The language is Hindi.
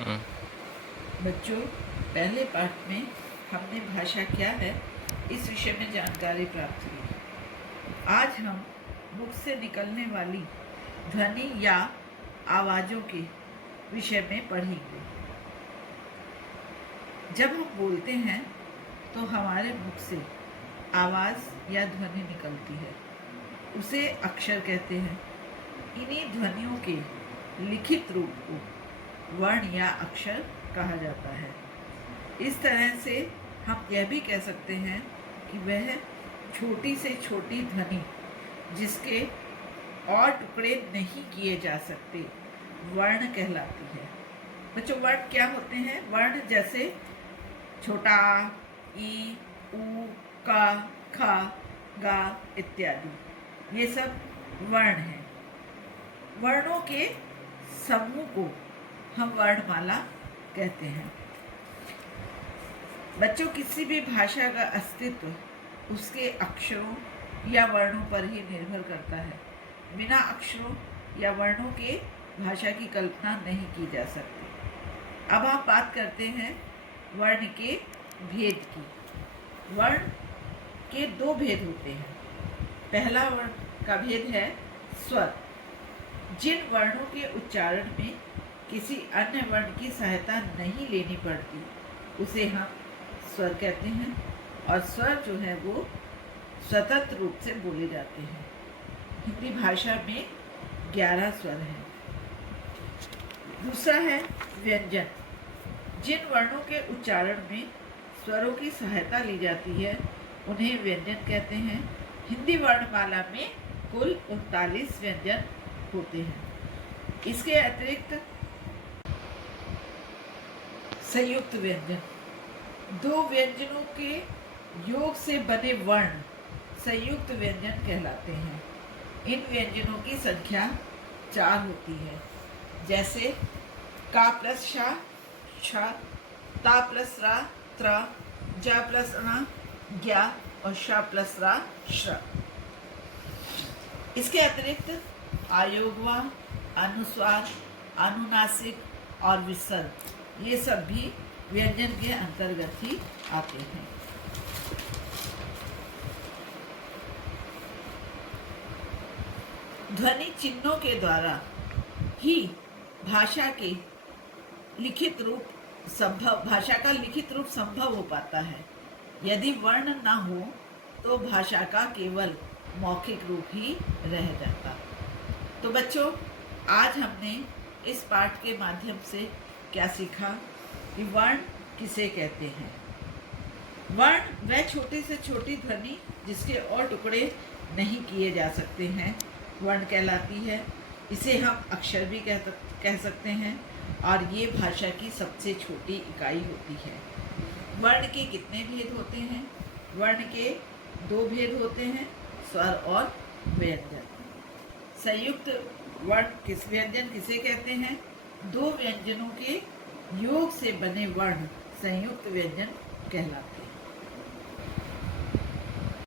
बच्चों, पहले पाठ में हमने भाषा क्या है इस विषय में जानकारी प्राप्त की। आज हम मुख से निकलने वाली ध्वनि या आवाज़ों के विषय में पढ़ेंगे। जब हम बोलते हैं तो हमारे मुख से आवाज़ या ध्वनि निकलती है, उसे अक्षर कहते हैं। इन्हीं ध्वनियों के लिखित रूप को वर्ण या अक्षर कहा जाता है। इस तरह से हम यह भी कह सकते हैं कि वह छोटी से छोटी ध्वनि जिसके और टुकड़े नहीं किए जा सकते वर्ण कहलाती है। बच्चों, वर्ण क्या होते हैं? वर्ण जैसे छोटा आ, ई, उ, का, खा, गा इत्यादि, ये सब वर्ण हैं। वर्णों के समूह को हम वर्णमाला कहते हैं। बच्चों, किसी भी भाषा का अस्तित्व उसके अक्षरों या वर्णों पर ही निर्भर करता है। बिना अक्षरों या वर्णों के भाषा की कल्पना नहीं की जा सकती। अब हम बात करते हैं वर्ण के भेद की। वर्ण के दो भेद होते हैं। पहला वर्ण का भेद है स्वर। जिन वर्णों के उच्चारण में किसी अन्य वर्ण की सहायता नहीं लेनी पड़ती उसे हम स्वर कहते हैं, और स्वर जो है वो स्वतंत्र रूप से बोले जाते हैं। हिंदी भाषा में 11 स्वर हैं। दूसरा है व्यंजन। जिन वर्णों के उच्चारण में स्वरों की सहायता ली जाती है उन्हें व्यंजन कहते हैं। हिंदी वर्णमाला में कुल 39 व्यंजन होते हैं। इसके अतिरिक्त संयुक्त व्यंजन, दो व्यंजनों के योग से बने वर्ण संयुक्त व्यंजन कहलाते हैं। इन व्यंजनों की संख्या 4 होती है, जैसे का प्लस शा, छा, ता प्लस रा, त्रा, जा प्लस अणा, ज्ञा और शा प्लस रा, श्र। इसके अतिरिक्त आयोगवा, अनुस्वार, अनुनासिक और विसर्ग, ये सब भी व्यंजन के अंतर्गत ही आते हैं। ध्वनि चिन्हों के द्वारा ही भाषा का लिखित रूप संभव हो पाता है। यदि वर्ण न हो तो भाषा का केवल मौखिक रूप ही रह जाता। तो बच्चों, आज हमने इस पाठ के माध्यम से क्या सीखा कि वर्ण किसे कहते हैं। वर्ण वह छोटी से छोटी ध्वनि जिसके और टुकड़े नहीं किए जा सकते हैं वर्ण कहलाती है। इसे हम अक्षर भी कह सकते हैं, और ये भाषा की सबसे छोटी इकाई होती है। वर्ण के कितने भेद होते हैं? वर्ण के 2 भेद होते हैं, स्वर और व्यंजन। संयुक्त व्यंजन किसे कहते हैं? 2 व्यंजनों के योग से बने वर्ण संयुक्त व्यंजन कहलाते हैं।